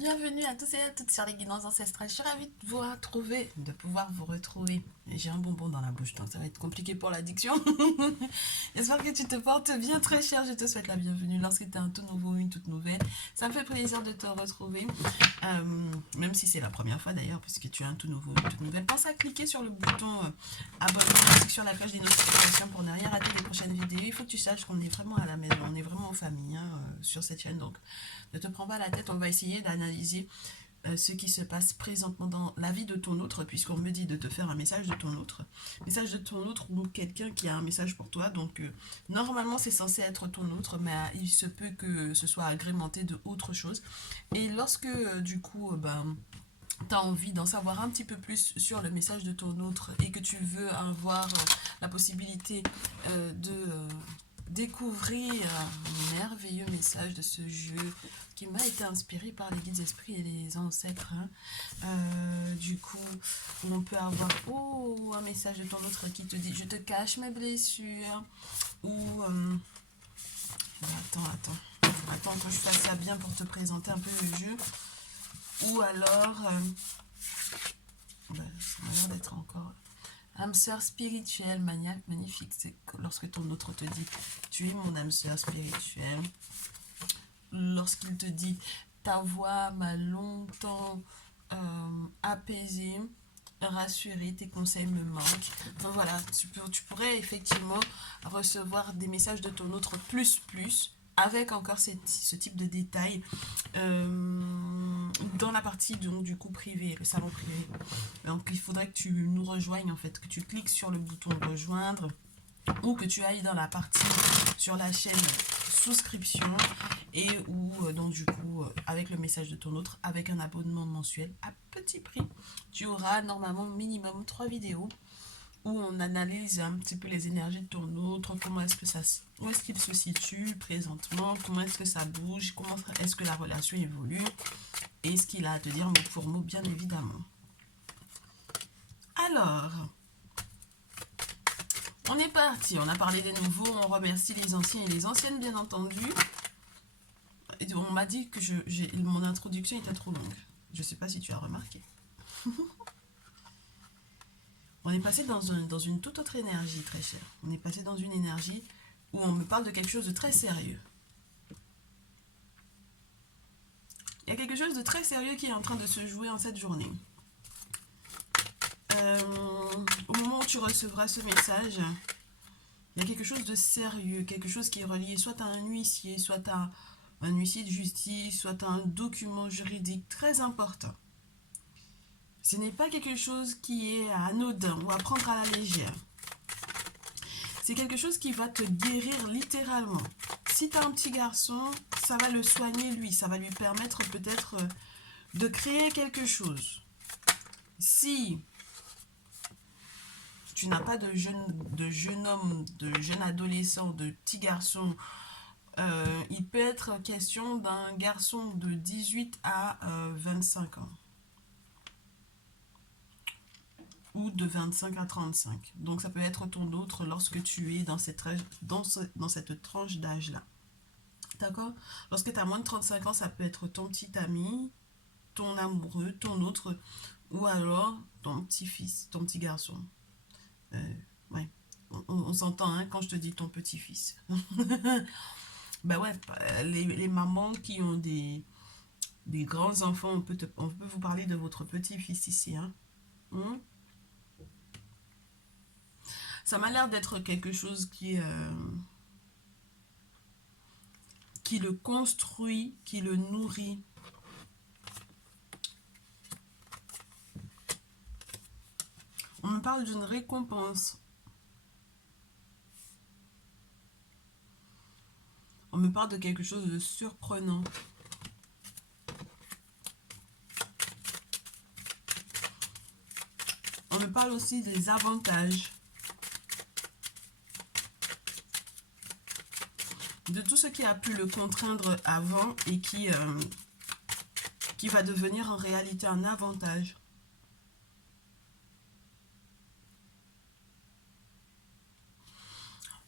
Bienvenue à tous et à toutes sur les guidances ancestrales. Je suis ravie de vous retrouver, de pouvoir vous retrouver. J'ai un bonbon dans la bouche, donc ça va être compliqué pour l'addiction. J'espère que tu te portes bien, très cher. Je te souhaite la bienvenue lorsque tu es un tout nouveau ou une toute nouvelle. Ça me fait plaisir de te retrouver, même si c'est la première fois d'ailleurs, puisque tu es un tout nouveau ou une toute nouvelle. Pense à cliquer sur le bouton abonnement ainsi que sur la cloche des notifications pour ne rien rater des prochaines vidéos. Il faut que tu saches qu'on est vraiment à la maison, on est vraiment en famille sur cette chaîne, donc ne te prends pas la tête, on va essayer d'analyser ce qui se passe présentement dans la vie de ton autre, puisqu'on me dit de te faire un message de ton autre. Message de ton autre ou quelqu'un qui a un message pour toi. Donc, normalement, c'est censé être ton autre, mais il se peut que ce soit agrémenté de autre chose. Et lorsque, du coup, tu as envie d'en savoir un petit peu plus sur le message de ton autre et que tu veux avoir la possibilité de découvrir un merveilleux message de ce jeu qui m'a été inspiré par les guides esprits et les ancêtres. Du coup, on peut avoir un message de ton autre qui te dit je te cache mes blessures ou attends que je fasse ça bien pour te présenter un peu le jeu ou alors ça m'a l'air d'être encore âme sœur spirituelle, maniaque, magnifique. C'est lorsque ton autre te dit tu es mon âme sœur spirituelle. Lorsqu'il te dit ta voix m'a longtemps apaisé, rassuré, tes conseils me manquent. Donc voilà, tu pourrais effectivement recevoir des messages de ton autre plus avec encore ce type de détails dans la partie donc, du coup privé, le salon privé. Donc il faudrait que tu nous rejoignes en fait, que tu cliques sur le bouton rejoindre ou que tu ailles dans la partie sur la chaîne souscription et où donc du coup avec le message de ton autre, avec un abonnement mensuel à petit prix, tu auras normalement minimum 3 vidéos où on analyse un petit peu les énergies de ton autre, comment est-ce que où est-ce qu'il se situe présentement, comment est-ce que ça bouge, comment est-ce que la relation évolue et ce qu'il a à te dire mot pour mot bien évidemment. Alors, on est parti, on a parlé des nouveaux, on remercie les anciens et les anciennes bien entendu. On m'a dit que mon introduction était trop longue. Je ne sais pas si tu as remarqué. On est passé dans une toute autre énergie, très chère. On est passé dans une énergie où on me parle de quelque chose de très sérieux. Il y a quelque chose de très sérieux qui est en train de se jouer en cette journée. Au moment où tu recevras ce message, il y a quelque chose de sérieux, quelque chose qui est relié soit à un huissier, soit à un huissier de justice, soit à un document juridique très important. Ce n'est pas quelque chose qui est anodin ou à prendre à la légère. C'est quelque chose qui va te guérir littéralement. Si tu as un petit garçon, ça va le soigner lui, ça va lui permettre peut-être de créer quelque chose. Si tu n'as pas de jeune homme, de jeune adolescent, de petit garçon, il peut être question d'un garçon de 18 à 25 ans. Ou de 25 à 35. Donc ça peut être ton autre lorsque tu es dans cette tranche d'âge-là. D'accord? Lorsque tu as moins de 35 ans, ça peut être ton petit ami, ton amoureux, ton autre, ou alors ton petit-fils, ton petit garçon. Ouais, on s'entend hein, quand je te dis ton petit-fils. Ben ouais, les mamans qui ont des grands enfants, on peut vous parler de votre petit-fils ici. Hein. Ça m'a l'air d'être quelque chose qui le construit, qui le nourrit. On me parle d'une récompense. On me parle de quelque chose de surprenant. On me parle aussi des avantages. De tout ce qui a pu le contraindre avant et qui va devenir en réalité un avantage.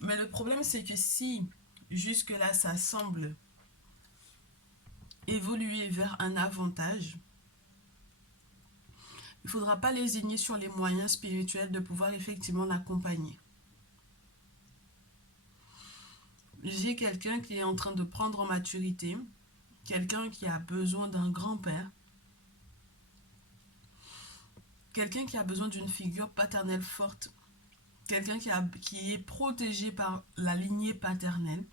Mais le problème, c'est que si jusque-là, ça semble évoluer vers un avantage, il ne faudra pas lésigner sur les moyens spirituels de pouvoir effectivement l'accompagner. J'ai quelqu'un qui est en train de prendre en maturité, quelqu'un qui a besoin d'un grand-père, quelqu'un qui a besoin d'une figure paternelle forte, quelqu'un qui est protégé par la lignée paternelle,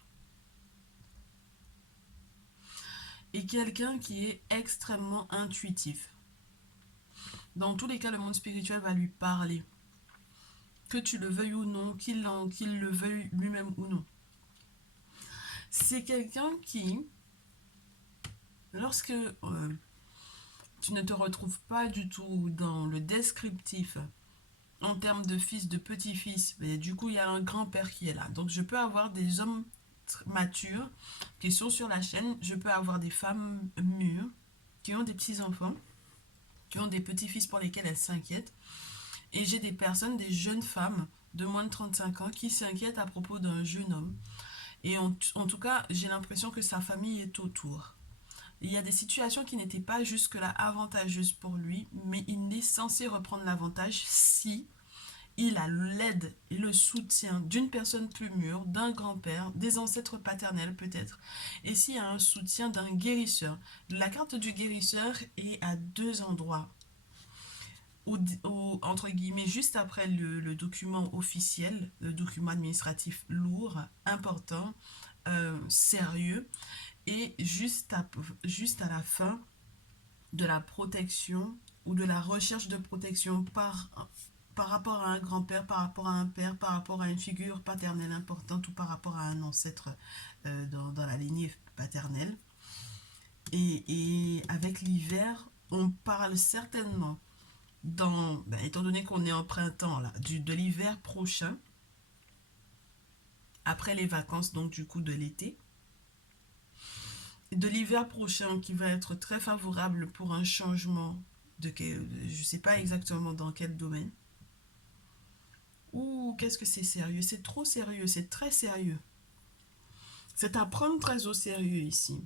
et quelqu'un qui est extrêmement intuitif. Dans tous les cas, le monde spirituel va lui parler, que tu le veuilles ou non, qu'il le veuille lui-même ou non. C'est quelqu'un qui, lorsque tu ne te retrouves pas du tout dans le descriptif en termes de fils, de petit-fils, mais du coup il y a un grand-père qui est là. Donc je peux avoir des hommes matures qui sont sur la chaîne, je peux avoir des femmes mûres qui ont des petits-enfants, qui ont des petits-fils pour lesquels elles s'inquiètent, et j'ai des personnes, des jeunes femmes de moins de 35 ans qui s'inquiètent à propos d'un jeune homme. Et en tout cas, j'ai l'impression que sa famille est autour. Il y a des situations qui n'étaient pas jusque-là avantageuses pour lui, mais il est censé reprendre l'avantage si il a l'aide et le soutien d'une personne plus mûre, d'un grand-père, des ancêtres paternels peut-être, et s'il y a un soutien d'un guérisseur. La carte du guérisseur est à deux endroits. Entre guillemets, juste après le document officiel, le document administratif lourd, important, sérieux, et juste à la fin de la protection ou de la recherche de protection par rapport à un grand-père, par rapport à un père, par rapport à une figure paternelle importante ou par rapport à un ancêtre dans la lignée paternelle. Et avec l'hiver, on parle certainement, étant donné qu'on est en printemps, là, de l'hiver prochain, après les vacances, donc du coup de l'été, de l'hiver prochain qui va être très favorable pour un changement je ne sais pas exactement dans quel domaine. Ouh, qu'est-ce que c'est sérieux? C'est trop sérieux, c'est très sérieux. C'est à prendre très au sérieux ici.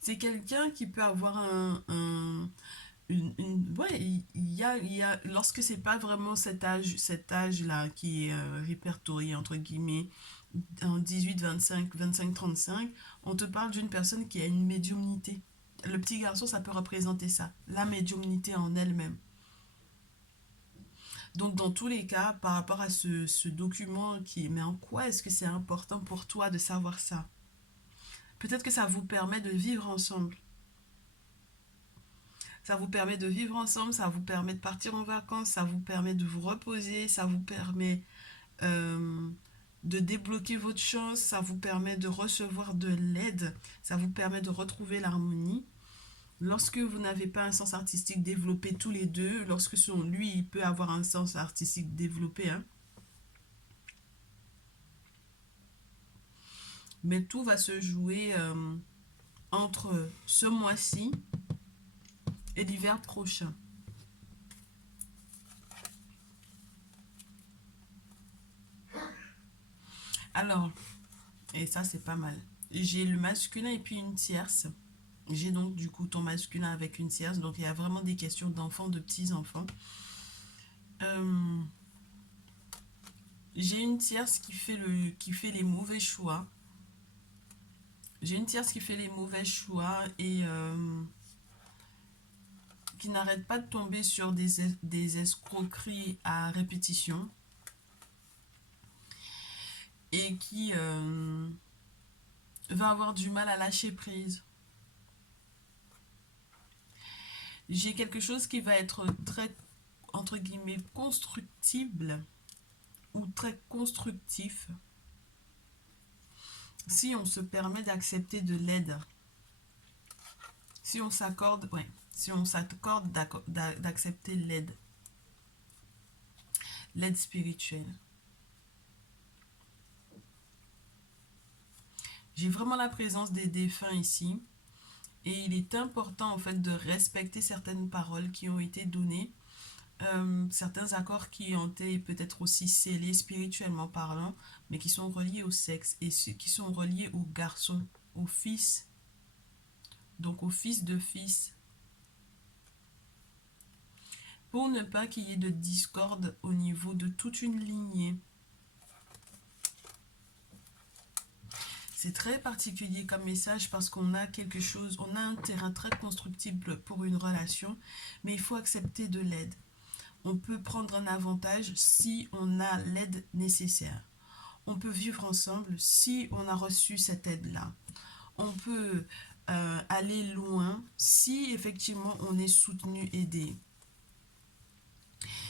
C'est quelqu'un qui peut avoir ouais, il y a, lorsque c'est pas vraiment cet âge-là qui est répertorié, entre guillemets, en 18, 25, 25, 35, on te parle d'une personne qui a une médiumnité. Le petit garçon, ça peut représenter ça, la médiumnité en elle-même. Donc, dans tous les cas, par rapport à ce document mais en quoi est-ce que c'est important pour toi de savoir ça? Peut-être que ça vous permet de vivre ensemble. Ça vous permet de vivre ensemble, ça vous permet de partir en vacances, ça vous permet de vous reposer, ça vous permet euh, de débloquer votre chance, ça vous permet de recevoir de l'aide, ça vous permet de retrouver l'harmonie. Lorsque vous n'avez pas un sens artistique développé tous les deux, lorsque lui, il peut avoir un sens artistique développé, hein, mais tout va se jouer entre ce mois-ci et l'hiver prochain. Alors, et ça c'est pas mal. J'ai le masculin et puis une tierce. J'ai donc du coup ton masculin avec une tierce. Donc il y a vraiment des questions d'enfants, de petits-enfants. Euh, j'ai une tierce qui fait les mauvais choix. J'ai une tierce qui fait les mauvais choix et qui n'arrête pas de tomber sur des escroqueries à répétition. Et qui va avoir du mal à lâcher prise. J'ai quelque chose qui va être très, entre guillemets, constructible ou très constructif si on se permet d'accepter de l'aide. Si on s'accorde, ouais, si on s'accorde d'accepter l'aide. L'aide spirituelle. J'ai vraiment la présence des défunts ici. Et il est important en fait de respecter certaines paroles qui ont été données, certains accords qui ont été peut-être aussi scellés spirituellement parlant, mais qui sont reliés au sexe et qui sont reliés aux garçons, aux fils donc au fils de fils, pour ne pas qu'il y ait de discorde au niveau de toute une lignée. C'est très particulier comme message parce qu'on a quelque chose, on a un terrain très constructible pour une relation, mais il faut accepter de l'aide. On peut prendre un avantage si on a l'aide nécessaire. On peut vivre ensemble si on a reçu cette aide-là. On peut aller loin si effectivement on est soutenu, aidé.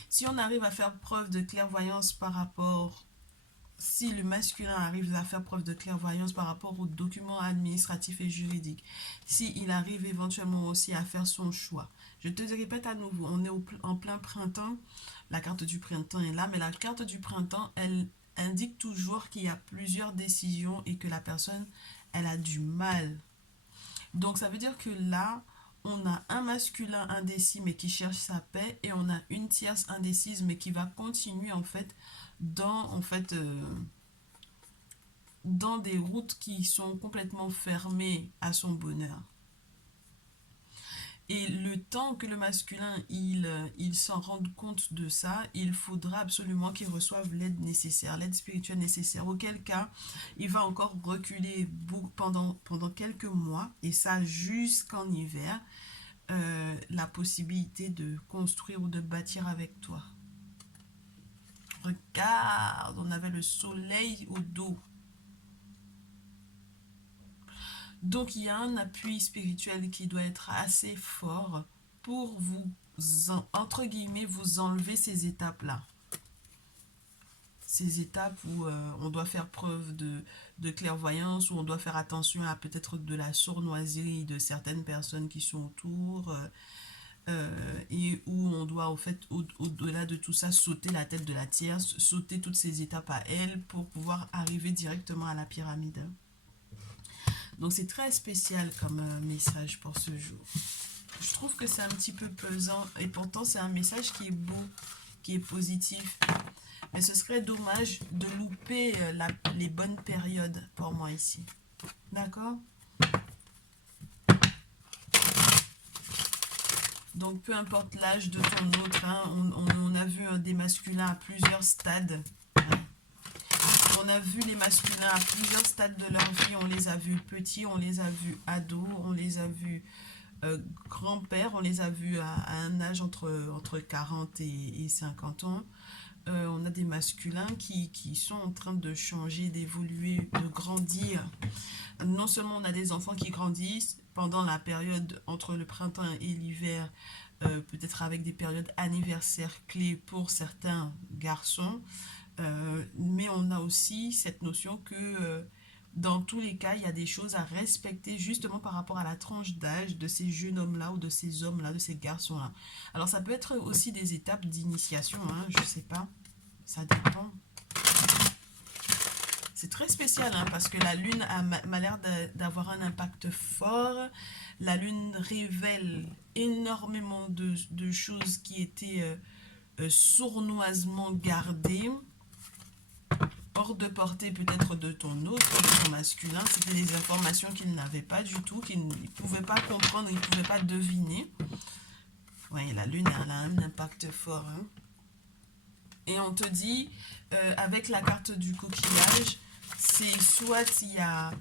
Si on arrive à faire preuve de clairvoyance par rapport, si le masculin arrive à faire preuve de clairvoyance par rapport aux documents administratifs et juridiques, s'il arrive éventuellement aussi à faire son choix. Je te répète à nouveau, on est en plein printemps, la carte du printemps est là, mais la carte du printemps, elle indique toujours qu'il y a plusieurs décisions et que la personne, elle a du mal. Donc ça veut dire que là, on a un masculin indécis mais qui cherche sa paix et on a une tierce indécise mais qui va continuer dans des routes qui sont complètement fermées à son bonheur. Et le temps que le masculin il s'en rende compte de ça, il faudra absolument qu'il reçoive l'aide nécessaire, l'aide spirituelle nécessaire. Auquel cas, il va encore reculer pendant quelques mois, et ça jusqu'en hiver, la possibilité de construire ou de bâtir avec toi. Regarde, on avait le soleil au dos. Donc, il y a un appui spirituel qui doit être assez fort pour vous, entre guillemets, vous enlever ces étapes-là. Ces étapes où on doit faire preuve de clairvoyance, où on doit faire attention à peut-être de la sournoiserie de certaines personnes qui sont autour, et où on doit, au fait, au-delà de tout ça, sauter la tête de la tierce, sauter toutes ces étapes à elle pour pouvoir arriver directement à la pyramide. Donc c'est très spécial comme message pour ce jour. Je trouve que c'est un petit peu pesant et pourtant c'est un message qui est beau, qui est positif. Mais ce serait dommage de louper les bonnes périodes pour moi ici. D'accord? Donc peu importe l'âge de ton autre, hein, on a vu des masculins à plusieurs stades. On a vu les masculins à plusieurs stades de leur vie. On les a vus petits, on les a vus ados, on les a vus grands-pères, on les a vus à un âge entre 40 et 50 ans. On a des masculins qui sont en train de changer, d'évoluer, de grandir. Non seulement on a des enfants qui grandissent pendant la période entre le printemps et l'hiver, peut-être avec des périodes anniversaires clés pour certains garçons, mais on a aussi cette notion que dans tous les cas, il y a des choses à respecter justement par rapport à la tranche d'âge de ces jeunes hommes-là ou de ces hommes-là, de ces garçons-là. Alors ça peut être aussi des étapes d'initiation, hein, je sais pas, ça dépend. C'est très spécial hein, parce que la lune m'a l'air d'avoir un impact fort. La lune révèle énormément de choses qui étaient sournoisement gardées, hors de portée peut-être de ton autre, de ton masculin. C'était des informations qu'il n'avait pas du tout, qu'il ne pouvait pas comprendre, il ne pouvait pas deviner. Oui, la lune elle a un impact fort. Hein. Et on te dit, avec la carte du coquillage, c'est soit il y a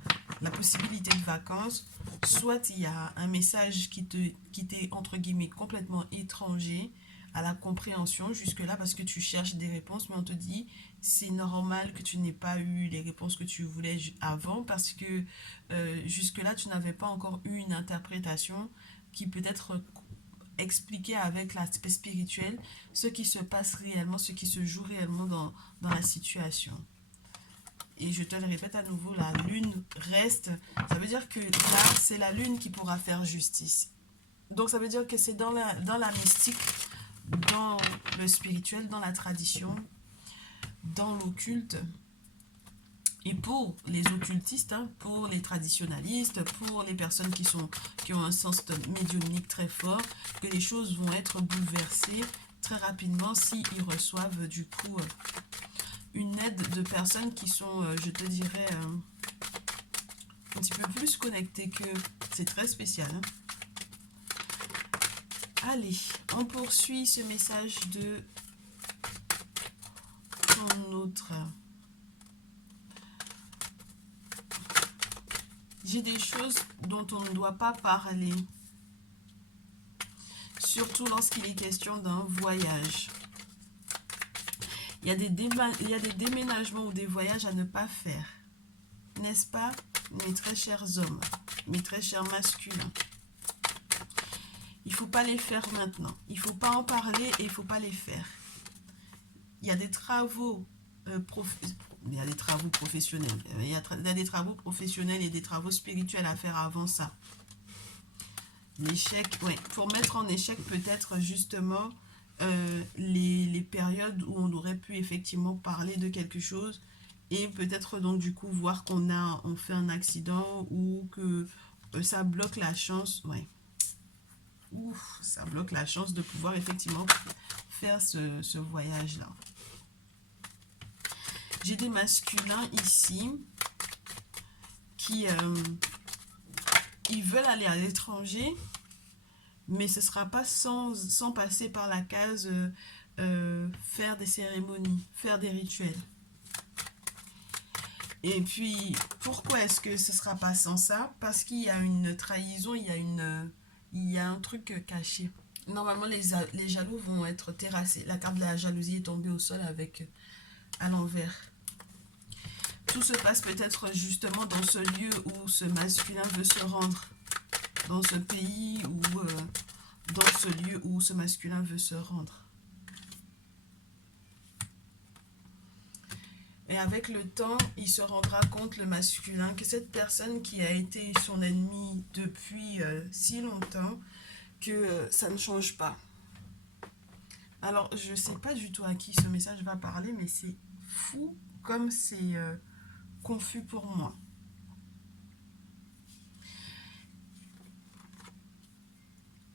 la possibilité de vacances, soit il y a un message qui t'est entre guillemets complètement étranger à la compréhension jusque-là parce que tu cherches des réponses, mais on te dit c'est normal que tu n'aies pas eu les réponses que tu voulais avant parce que jusque-là tu n'avais pas encore eu une interprétation qui peut-être expliquer avec l'aspect spirituel ce qui se passe réellement, ce qui se joue réellement dans la situation. Et je te le répète à nouveau, la lune reste, ça veut dire que là, c'est la lune qui pourra faire justice. Donc ça veut dire que c'est dans la mystique, dans le spirituel, dans la tradition, dans l'occulte. Et pour les occultistes, hein, pour les traditionalistes, pour les personnes qui ont un sens médiumnique très fort, que les choses vont être bouleversées très rapidement s'ils reçoivent du coup une aide de personnes qui sont, je te dirais, un petit peu plus connecté que... C'est très spécial. Hein. Allez, on poursuit ce message de ton autre. J'ai des choses dont on ne doit pas parler. Surtout lorsqu'il est question d'un voyage. Il y a des déménagements ou des voyages à ne pas faire. N'est-ce pas, mes très chers hommes, mes très chers masculins? Il ne faut pas les faire maintenant. Il ne faut pas en parler et il ne faut pas les faire. Il y a des travaux professionnels. Il y a des travaux professionnels et des travaux spirituels à faire avant ça. L'échec, oui. Pour mettre en échec peut-être justement les périodes où on aurait pu effectivement parler de quelque chose et peut-être donc du coup voir on fait un accident ou que ça bloque la chance, ouais. Ouf, ça bloque la chance de pouvoir effectivement faire ce voyage-là. J'ai des masculins ici qui ils veulent aller à l'étranger, mais ce ne sera pas sans passer par la case faire des cérémonies, faire des rituels. Et puis, pourquoi est-ce que ce ne sera pas sans ça? Parce qu'il y a une trahison, il y a un truc caché. Normalement, les jaloux vont être terrassés. La carte de la jalousie est tombée au sol à l'envers. Tout se passe peut-être justement dans ce lieu où ce masculin veut se rendre. Dans ce pays ou dans ce lieu où ce masculin veut se rendre. Et avec le temps, il se rendra compte, le masculin, que cette personne qui a été son ennemi depuis si longtemps, que ça ne change pas. Alors, je ne sais pas du tout à qui ce message va parler, mais c'est fou comme c'est confus pour moi.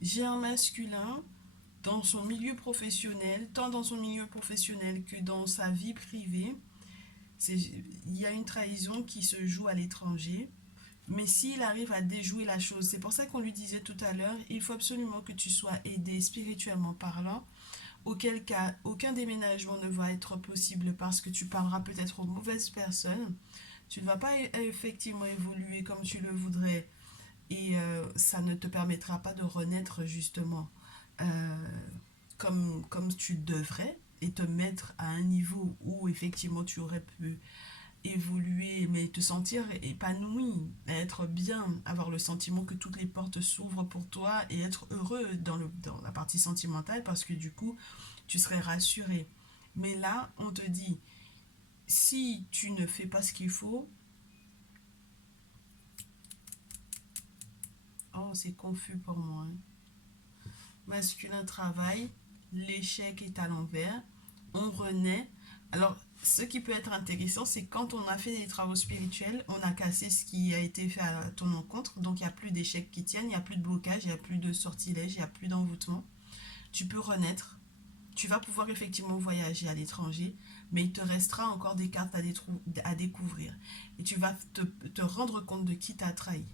J'ai un masculin dans son milieu professionnel, tant dans son milieu professionnel que dans sa vie privée. Il y a une trahison qui se joue à l'étranger, mais s'il arrive à déjouer la chose, c'est pour ça qu'on lui disait tout à l'heure, il faut absolument que tu sois aidé spirituellement parlant, auquel cas aucun déménagement ne va être possible parce que tu parleras peut-être aux mauvaises personnes, tu ne vas pas effectivement évoluer comme tu le voudrais et ça ne te permettra pas de renaître justement comme tu devrais et te mettre à un niveau où effectivement tu aurais pu évoluer, mais te sentir épanoui, être bien, avoir le sentiment que toutes les portes s'ouvrent pour toi et être heureux dans la partie sentimentale parce que du coup, tu serais rassuré. Mais là, on te dit, si tu ne fais pas ce qu'il faut, oh, c'est confus pour moi. Masculin travail, l'échec est à l'envers, on renaît. Alors, ce qui peut être intéressant, c'est quand on a fait des travaux spirituels, on a cassé ce qui a été fait à ton encontre, donc il n'y a plus d'échecs qui tiennent, il n'y a plus de blocage, il n'y a plus de sortilège, il n'y a plus d'envoûtement. Tu peux renaître, tu vas pouvoir effectivement voyager à l'étranger, mais il te restera encore des cartes à découvrir. Et tu vas te rendre compte de qui t'a trahi.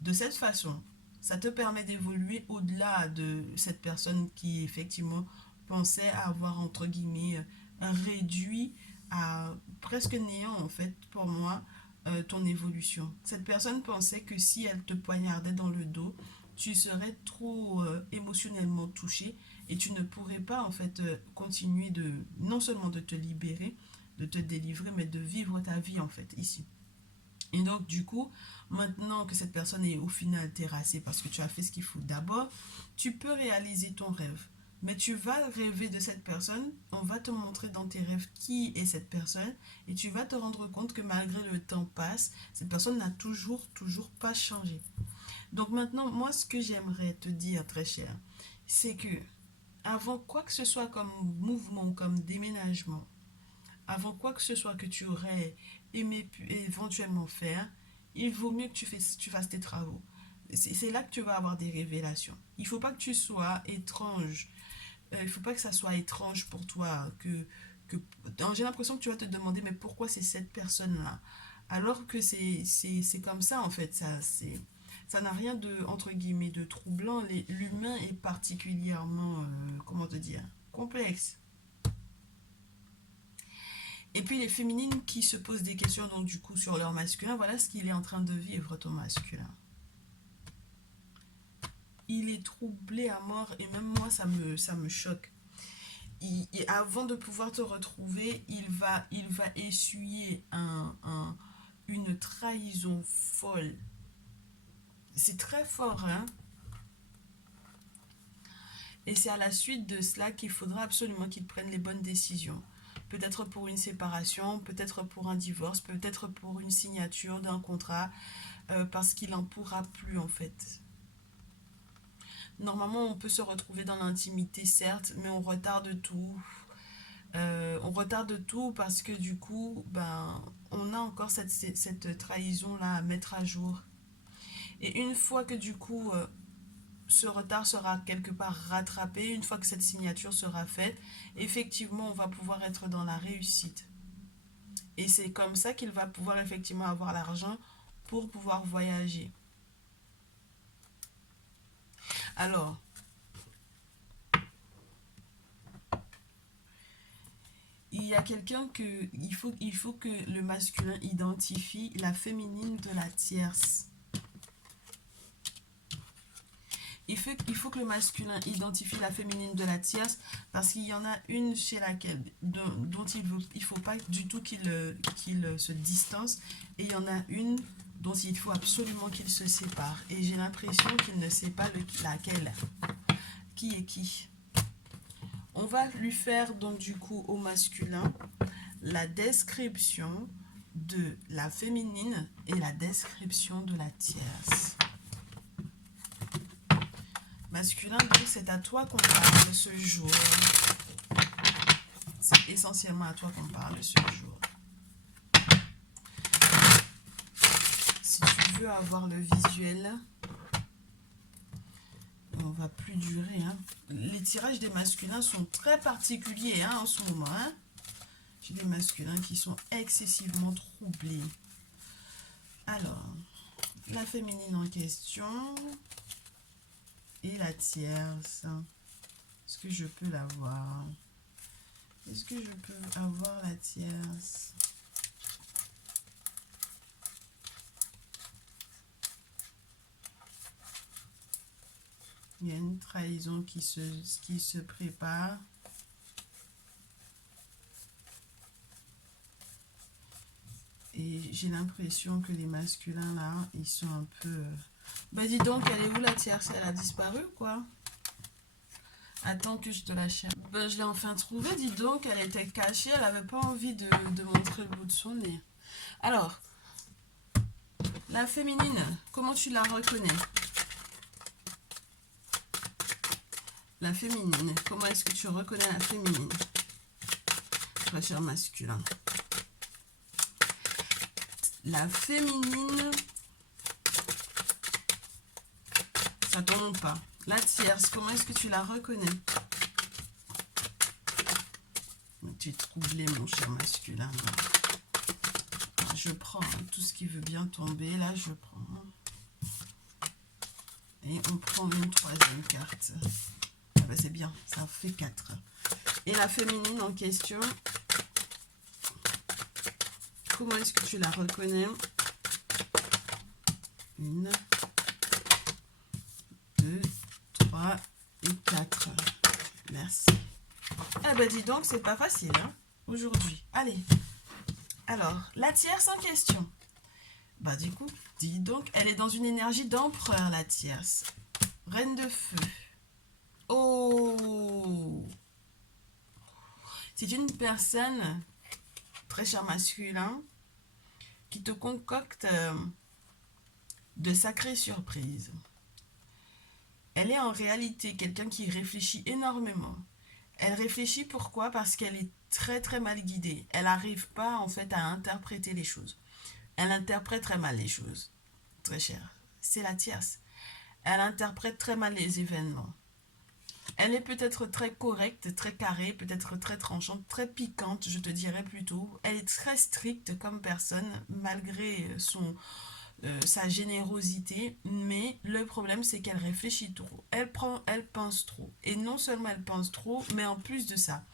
De cette façon, ça te permet d'évoluer au-delà de cette personne qui effectivement pensait avoir entre guillemets réduit à presque néant en fait pour moi ton évolution. Cette personne pensait que si elle te poignardait dans le dos, tu serais trop émotionnellement touché et tu ne pourrais pas en fait continuer de non seulement de te libérer, de te délivrer, mais de vivre ta vie en fait ici. Et donc, du coup, maintenant que cette personne est au final terrassée parce que tu as fait ce qu'il faut d'abord, tu peux réaliser ton rêve. Mais tu vas rêver de cette personne, on va te montrer dans tes rêves qui est cette personne et tu vas te rendre compte que malgré le temps passe, cette personne n'a toujours pas changé. Donc maintenant, moi, ce que j'aimerais te dire, très cher, c'est que avant quoi que ce soit comme mouvement ou comme déménagement, avant quoi que ce soit que tu aurais aimé éventuellement faire, il vaut mieux que tu fasses tes travaux. C'est là que tu vas avoir des révélations. Il ne faut pas que tu sois étrange. Il ne faut pas que ça soit étrange pour toi. J'ai l'impression que tu vas te demander, mais pourquoi c'est cette personne-là? Alors que c'est comme ça, en fait. Ça n'a rien de, entre guillemets, de troublant. L'humain est particulièrement, comment te dire, complexe. Et puis les féminines qui se posent des questions, donc du coup, sur leur masculin, voilà ce qu'il est en train de vivre, ton masculin. Il est troublé à mort, et même moi, ça me choque. Et avant de pouvoir te retrouver, il va essuyer une trahison folle. C'est très fort, hein? Et c'est à la suite de cela qu'il faudra absolument qu'il prenne les bonnes décisions. Peut-être pour une séparation, peut-être pour un divorce, peut-être pour une signature d'un contrat, parce qu'il n'en pourra plus en fait. Normalement, on peut se retrouver dans l'intimité, certes, mais on retarde tout. On retarde tout parce que du coup, ben, on a encore cette trahison-là à mettre à jour. Et une fois que du coup, ce retard sera quelque part rattrapé, une fois que cette signature sera faite, effectivement, on va pouvoir être dans la réussite. Et c'est comme ça qu'il va pouvoir effectivement avoir l'argent pour pouvoir voyager. Alors, il y a quelqu'un que il faut que le masculin identifie la féminine de la tierce. Il faut que le masculin identifie la féminine de la tierce parce qu'il y en a une chez laquelle dont il ne faut pas du tout qu'il se distance et il y en a une dont il faut absolument qu'il se sépare. Et j'ai l'impression qu'il ne sait pas laquelle. Qui est qui? On va lui faire donc du coup au masculin la description de la féminine et la description de la tierce. Masculin, donc c'est à toi qu'on parle ce jour. C'est essentiellement à toi qu'on parle ce jour. Si tu veux avoir le visuel, on va plus durer. Hein. Les tirages des masculins sont très particuliers en ce moment. Hein. J'ai des masculins qui sont excessivement troublés. Alors, la féminine en question et la tierce. Est-ce que je peux la voir? Est-ce que je peux avoir la tierce? Il y a une trahison qui se prépare. Et j'ai l'impression que les masculins là, ils sont un peu... Bah dis donc, elle est où la tierce? Elle a disparu ou quoi? Attends que je te la cherche. Ben, je l'ai enfin trouvée, dis donc, elle était cachée, elle n'avait pas envie de montrer le bout de son nez. Alors, la féminine, comment tu la reconnais? La féminine, comment est-ce que tu reconnais la féminine? Très cher masculin. La féminine, ça tombe pas. La tierce, comment est-ce que tu la reconnais? Tu es troublé, mon cher masculin. Je prends tout ce qui veut bien tomber. Là, je prends. Et on prend une troisième carte. Ah ben, c'est bien, ça fait 4. Et la féminine en question, comment est-ce que tu la reconnais? 1, 2, 3 et 4. Merci. Ah bah dis donc, c'est pas facile aujourd'hui. Allez. Alors, la tierce en question. Bah du coup, dis donc, elle est dans une énergie d'empereur, la tierce. Reine de feu. Oh! C'est une personne, très cher masculin, qui te concocte de sacrées surprises. Elle est en réalité quelqu'un qui réfléchit énormément. Elle réfléchit pourquoi? Parce qu'elle est très très mal guidée. Elle n'arrive pas en fait à interpréter les choses. Elle interprète très mal les choses. Très cher. C'est la tierce. Elle interprète très mal les événements. Elle est peut-être très correcte, très carrée, peut-être très tranchante, très piquante, je te dirais plutôt. Elle est très stricte comme personne, malgré sa générosité, mais le problème c'est qu'elle réfléchit trop. Elle pense trop. Et non seulement elle pense trop, mais en plus de ça,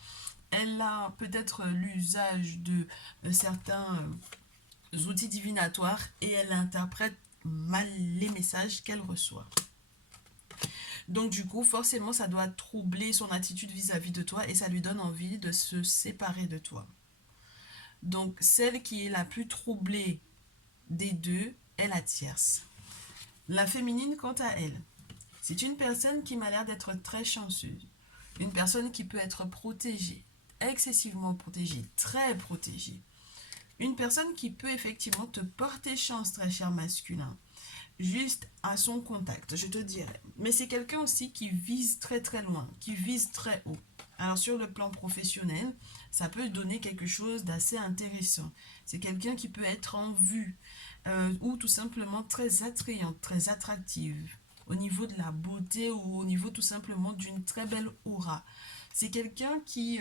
elle a peut-être l'usage de certains outils divinatoires et elle interprète mal les messages qu'elle reçoit. Donc du coup, forcément, ça doit troubler son attitude vis-à-vis de toi et ça lui donne envie de se séparer de toi. Donc celle qui est la plus troublée des deux est la tierce. La féminine, quant à elle, c'est une personne qui m'a l'air d'être très chanceuse. Une personne qui peut être protégée, excessivement protégée, très protégée. Une personne qui peut effectivement te porter chance, très cher masculin, juste à son contact, je te dirais. Mais c'est quelqu'un aussi qui vise très très loin, qui vise très haut. Alors sur le plan professionnel, ça peut donner quelque chose d'assez intéressant. C'est quelqu'un qui peut être en vue ou tout simplement très attrayante, très attractive au niveau de la beauté ou au niveau tout simplement d'une très belle aura. C'est quelqu'un qui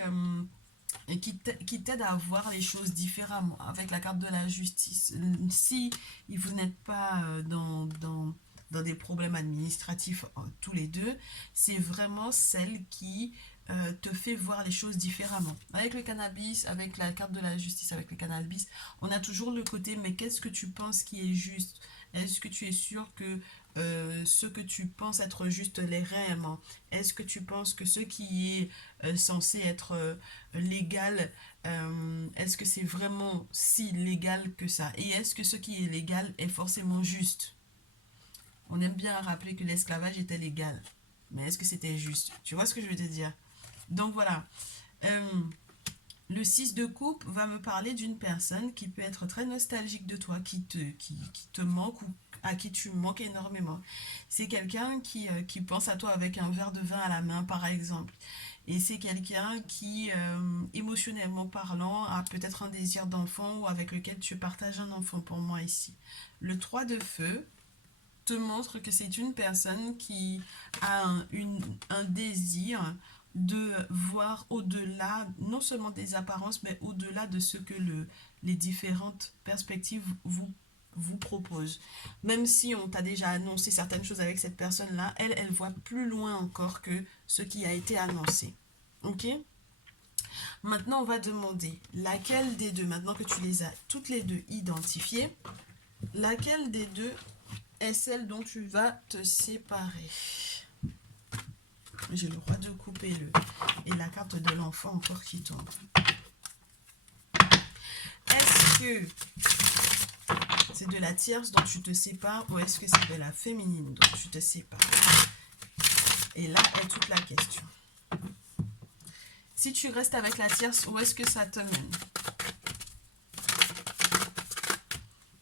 t'aide à voir les choses différemment avec la carte de la justice. Si vous n'êtes pas dans des problèmes administratifs tous les deux, c'est vraiment celle qui te fait voir les choses différemment. Avec le cannabis, avec la carte de la justice, avec le cannabis, on a toujours le côté, mais qu'est-ce que tu penses qui est juste? Est-ce que tu es sûr que ce que tu penses être juste l'est réellement? Est-ce que tu penses que ce qui est censé être légal, est-ce que c'est vraiment si légal que ça? Et est-ce que ce qui est légal est forcément juste? On aime bien rappeler que l'esclavage était légal, mais est-ce que c'était juste? Tu vois ce que je veux te dire? Donc voilà. Le 6 de coupe va me parler d'une personne qui peut être très nostalgique de toi, qui te manque ou à qui tu manques énormément. C'est quelqu'un qui pense à toi avec un verre de vin à la main, par exemple. Et c'est quelqu'un qui, émotionnellement parlant, a peut-être un désir d'enfant ou avec lequel tu partages un enfant pour moi ici. Le 3 de feu te montre que c'est une personne qui a un désir de voir au-delà, non seulement des apparences, mais au-delà de ce que les différentes perspectives vous proposent. Même si on t'a déjà annoncé certaines choses avec cette personne-là, elle voit plus loin encore que ce qui a été annoncé. Ok? Maintenant, on va demander laquelle des deux, maintenant que tu les as toutes les deux identifiées, laquelle des deux est celle dont tu vas te séparer. J'ai le roi de coupe et la carte de l'enfant encore qui tombe. Est-ce que c'est de la tierce dont tu te sépares ou est-ce que c'est de la féminine dont tu te sépares? Et là est toute la question. Si tu restes avec la tierce, où est-ce que ça te mène?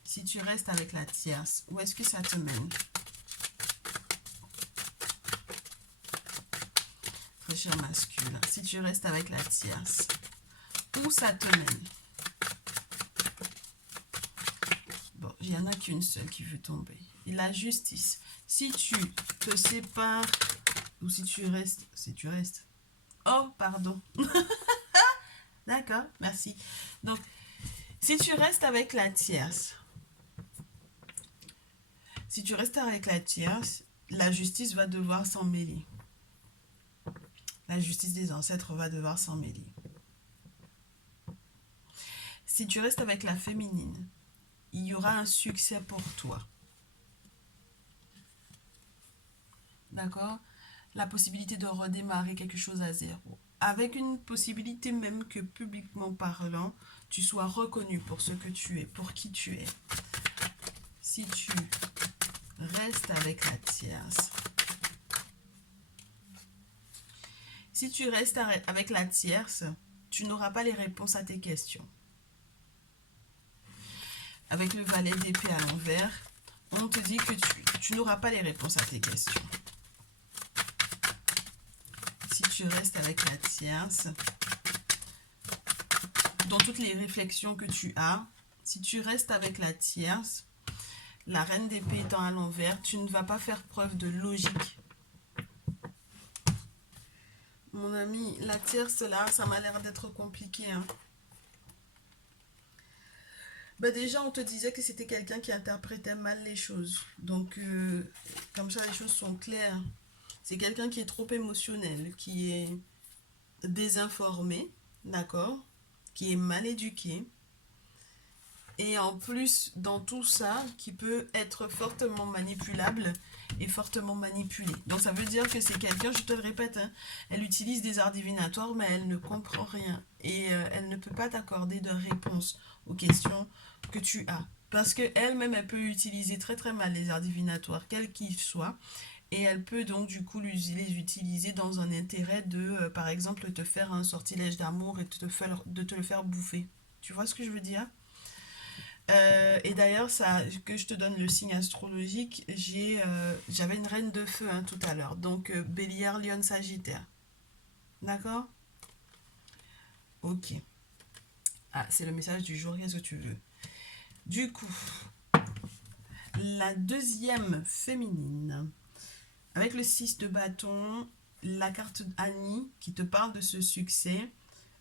Si tu restes avec la tierce, où est-ce que ça te mène? Très cher masculin, si tu restes avec la tierce, où ça te mène? Bon, il n'y en a qu'une seule qui veut tomber. Et la justice. Si tu te sépares, ou si tu restes, Oh, pardon. D'accord, merci. Donc, si tu restes avec la tierce, la justice va devoir s'en mêler. La justice des ancêtres va devoir s'en mêler. Si tu restes avec la féminine, il y aura un succès pour toi. D'accord? La possibilité de redémarrer quelque chose à zéro. Avec une possibilité même que publiquement parlant, tu sois reconnu pour ce que tu es, pour qui tu es. Si tu restes avec la tierce, tu n'auras pas les réponses à tes questions. Avec le valet d'épée à l'envers, on te dit que tu n'auras pas les réponses à tes questions. Si tu restes avec la tierce, dans toutes les réflexions que tu as, si tu restes avec la tierce, la reine d'épée étant à l'envers, tu ne vas pas faire preuve de logique. ami, la tierce là, ça m'a l'air d'être compliqué, hein. Bah déjà, on te disait que c'était quelqu'un qui interprétait mal les choses. Donc, comme ça, les choses sont claires. C'est quelqu'un qui est trop émotionnel, qui est désinformé, d'accord? Qui est mal éduqué. Et en plus, dans tout ça, qui peut être fortement manipulable et fortement manipulé. Donc ça veut dire que c'est quelqu'un, je te le répète, hein, elle utilise des arts divinatoires, mais elle ne comprend rien. Et elle ne peut pas t'accorder de réponse aux questions que tu as. Parce qu'elle-même, elle peut utiliser très très mal les arts divinatoires, quels qu'ils soient. Et elle peut donc du coup les utiliser dans un intérêt de, par exemple, te faire un sortilège d'amour et de te le faire bouffer. Tu vois ce que je veux dire? Et d'ailleurs, ça, que je te donne le signe astrologique, j'avais une reine de feu, hein, tout à l'heure. Donc, Bélier, Lion, Sagittaire. D'accord? Ok. Ah, c'est le message du jour, qu'est-ce que tu veux? Du coup, la deuxième féminine, avec le 6 de bâton, la carte Annie qui te parle de ce succès.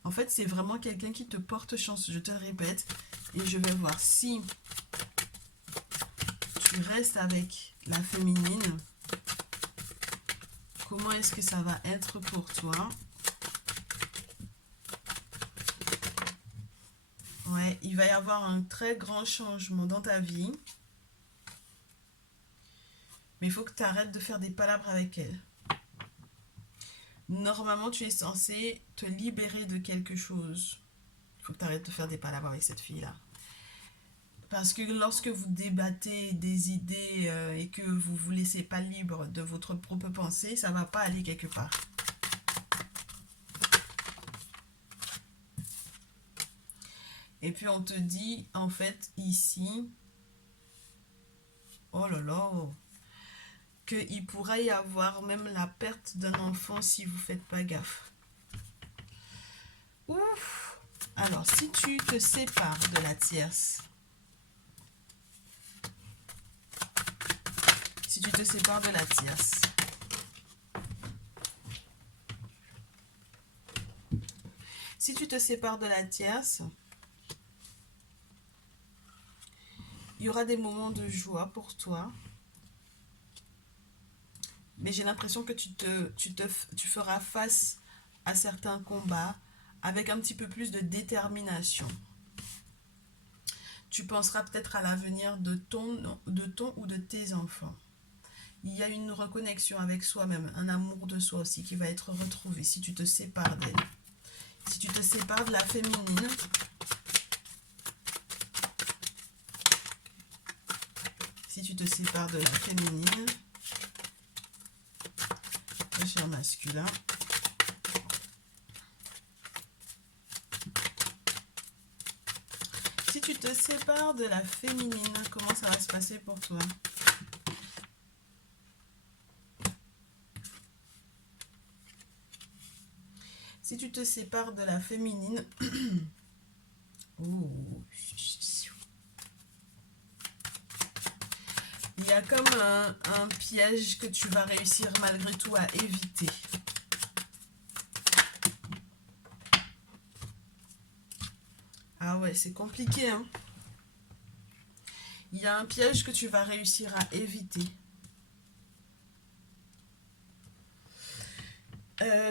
En fait, c'est vraiment quelqu'un qui te porte chance, je te le répète. Et je vais voir si tu restes avec la féminine. Comment est-ce que ça va être pour toi? Ouais, il va y avoir un très grand changement dans ta vie. Mais il faut que tu arrêtes de faire des palabres avec elle. Normalement, tu es censé te libérer de quelque chose. Il faut que tu arrêtes de faire des palabres avec cette fille-là. Parce que lorsque vous débattez des idées et que vous ne vous laissez pas libre de votre propre pensée, ça ne va pas aller quelque part. Et puis on te dit, en fait, ici, oh là là, qu'il pourrait y avoir même la perte d'un enfant si vous ne faites pas gaffe. Ouf! Alors, si tu te sépares de la tierce, si tu te sépares de la tierce, si tu te sépares de la tierce, il y aura des moments de joie pour toi. Mais j'ai l'impression que tu feras face à certains combats avec un petit peu plus de détermination. Tu penseras peut-être à l'avenir de ton ou de tes enfants. Il y a une reconnexion avec soi-même, un amour de soi aussi qui va être retrouvé si tu te sépares d'elle. Si tu te sépares de la féminine, si tu te sépares de la féminine, le cher masculin, si tu te sépares de la féminine, comment ça va se passer pour toi? Si tu te sépares de la féminine, oh, il y a comme un piège que tu vas réussir malgré tout à éviter. Ah ouais, c'est compliqué, hein. Il y a un piège que tu vas réussir à éviter.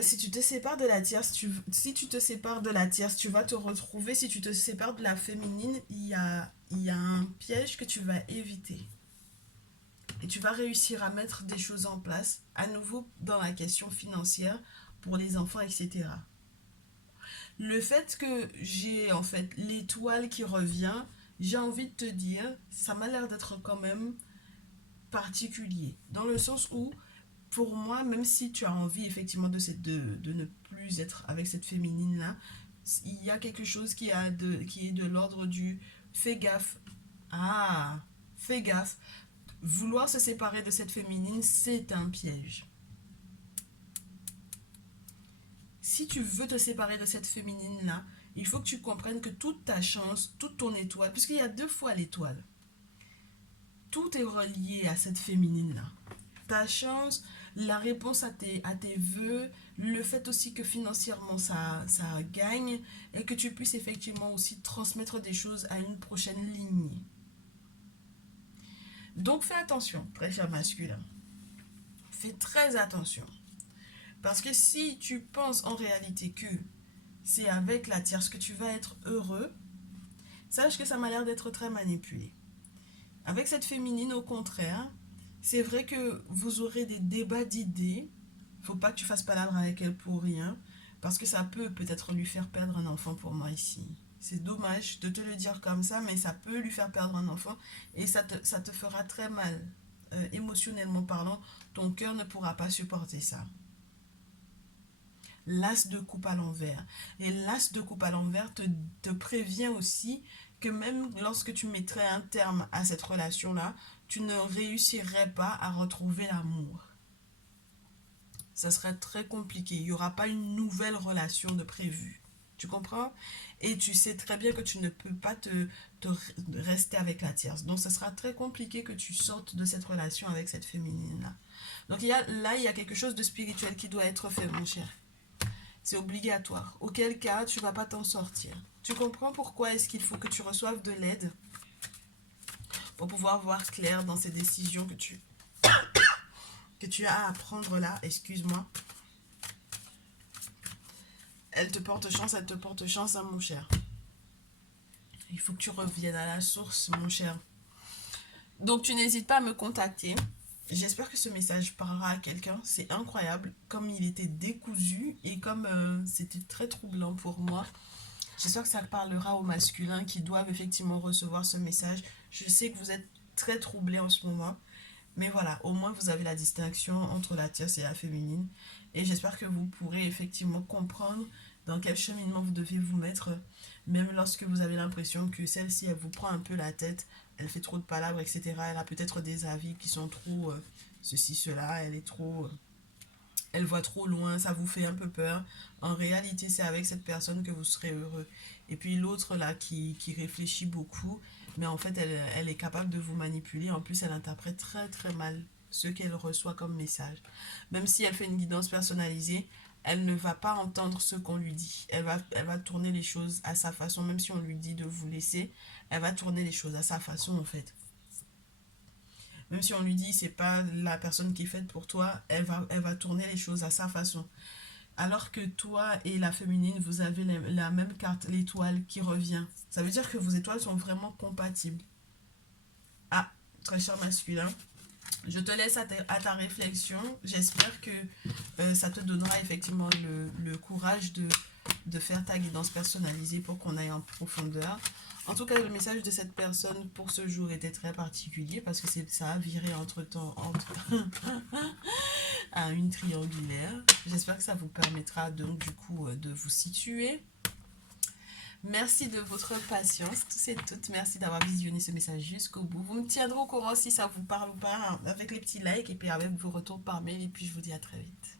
Si tu te sépares de la tierce, si tu te sépares de la tierce, tu vas te retrouver. Si tu te sépares de la féminine, il y a un piège que tu vas éviter. Et tu vas réussir à mettre des choses en place, à nouveau dans la question financière, pour les enfants, etc. Le fait que j'ai en fait l'étoile qui revient, j'ai envie de te dire, ça m'a l'air d'être quand même particulier. Dans le sens où, pour moi, même si tu as envie effectivement de ne plus être avec cette féminine-là, il y a quelque chose qui est de l'ordre du fais gaffe. Ah, fais gaffe. Vouloir se séparer de cette féminine, c'est un piège. Si tu veux te séparer de cette féminine-là, il faut que tu comprennes que toute ta chance, toute ton étoile, puisqu'il y a 2 fois l'étoile, tout est relié à cette féminine-là. Ta chance, la réponse à tes vœux, le fait aussi que financièrement ça gagne et que tu puisses effectivement aussi transmettre des choses à une prochaine lignée. Donc fais attention, très cher masculin. Fais très attention. Parce que si tu penses en réalité que c'est avec la tierce que tu vas être heureux, sache que ça m'a l'air d'être très manipulé. Avec cette féminine, au contraire, c'est vrai que vous aurez des débats d'idées. Faut pas que tu fasses palabre avec elle pour rien, parce que ça peut peut-être lui faire perdre un enfant pour moi ici. C'est dommage de te le dire comme ça, mais ça peut lui faire perdre un enfant et ça te fera très mal. Émotionnellement parlant, ton cœur ne pourra pas supporter ça. L'as de coupe à l'envers. Et l'as de coupe à l'envers te prévient aussi que même lorsque tu mettrais un terme à cette relation-là, tu ne réussirais pas à retrouver l'amour. Ça serait très compliqué. Il n'y aura pas une nouvelle relation de prévue. Tu comprends? Et tu sais très bien que tu ne peux pas te rester avec la tierce. Donc, ça sera très compliqué que tu sortes de cette relation avec cette féminine-là. Donc, il y a quelque chose de spirituel qui doit être fait, mon cher. C'est obligatoire. Auquel cas, tu ne vas pas t'en sortir. Tu comprends pourquoi est-ce qu'il faut que tu reçoives de l'aide pour pouvoir voir clair dans ces décisions que tu as à prendre là. Excuse-moi. Elle te porte chance, hein, mon cher. Il faut que tu reviennes à la source, mon cher. Donc, tu n'hésites pas à me contacter. J'espère que ce message parlera à quelqu'un. C'est incroyable, comme il était décousu et comme c'était très troublant pour moi. J'espère que ça parlera aux masculins qui doivent effectivement recevoir ce message. Je sais que vous êtes très troublés en ce moment. Mais voilà, au moins vous avez la distinction entre la tierce et la féminine. Et j'espère que vous pourrez effectivement comprendre dans quel cheminement vous devez vous mettre, même lorsque vous avez l'impression que celle-ci, elle vous prend un peu la tête, elle fait trop de palabres, etc. Elle a peut-être des avis qui sont trop ceci, cela, elle est trop... elle voit trop loin, ça vous fait un peu peur. En réalité, c'est avec cette personne que vous serez heureux. Et puis l'autre là qui réfléchit beaucoup, mais en fait elle est capable de vous manipuler. En plus, elle interprète très très mal ce qu'elle reçoit comme message. Même si elle fait une guidance personnalisée, elle ne va pas entendre ce qu'on lui dit. Elle va tourner les choses à sa façon, même si on lui dit de vous laisser, elle va tourner les choses à sa façon en fait. Même si on lui dit c'est pas la personne qui est faite pour toi, elle va tourner les choses à sa façon. Alors que toi et la féminine, vous avez la même carte, l'étoile qui revient. Ça veut dire que vos étoiles sont vraiment compatibles. Ah, très cher masculin. Je te laisse à ta réflexion. J'espère que ça te donnera effectivement le courage de faire ta guidance personnalisée pour qu'on aille en profondeur. En tout cas, le message de cette personne pour ce jour était très particulier parce que ça a viré entre à une triangulaire. J'espère que ça vous permettra donc du coup de vous situer. Merci de votre patience, tous et toutes. Merci d'avoir visionné ce message jusqu'au bout. Vous me tiendrez au courant si ça vous parle ou pas avec les petits likes et puis avec vos retours par mail. Et puis je vous dis à très vite.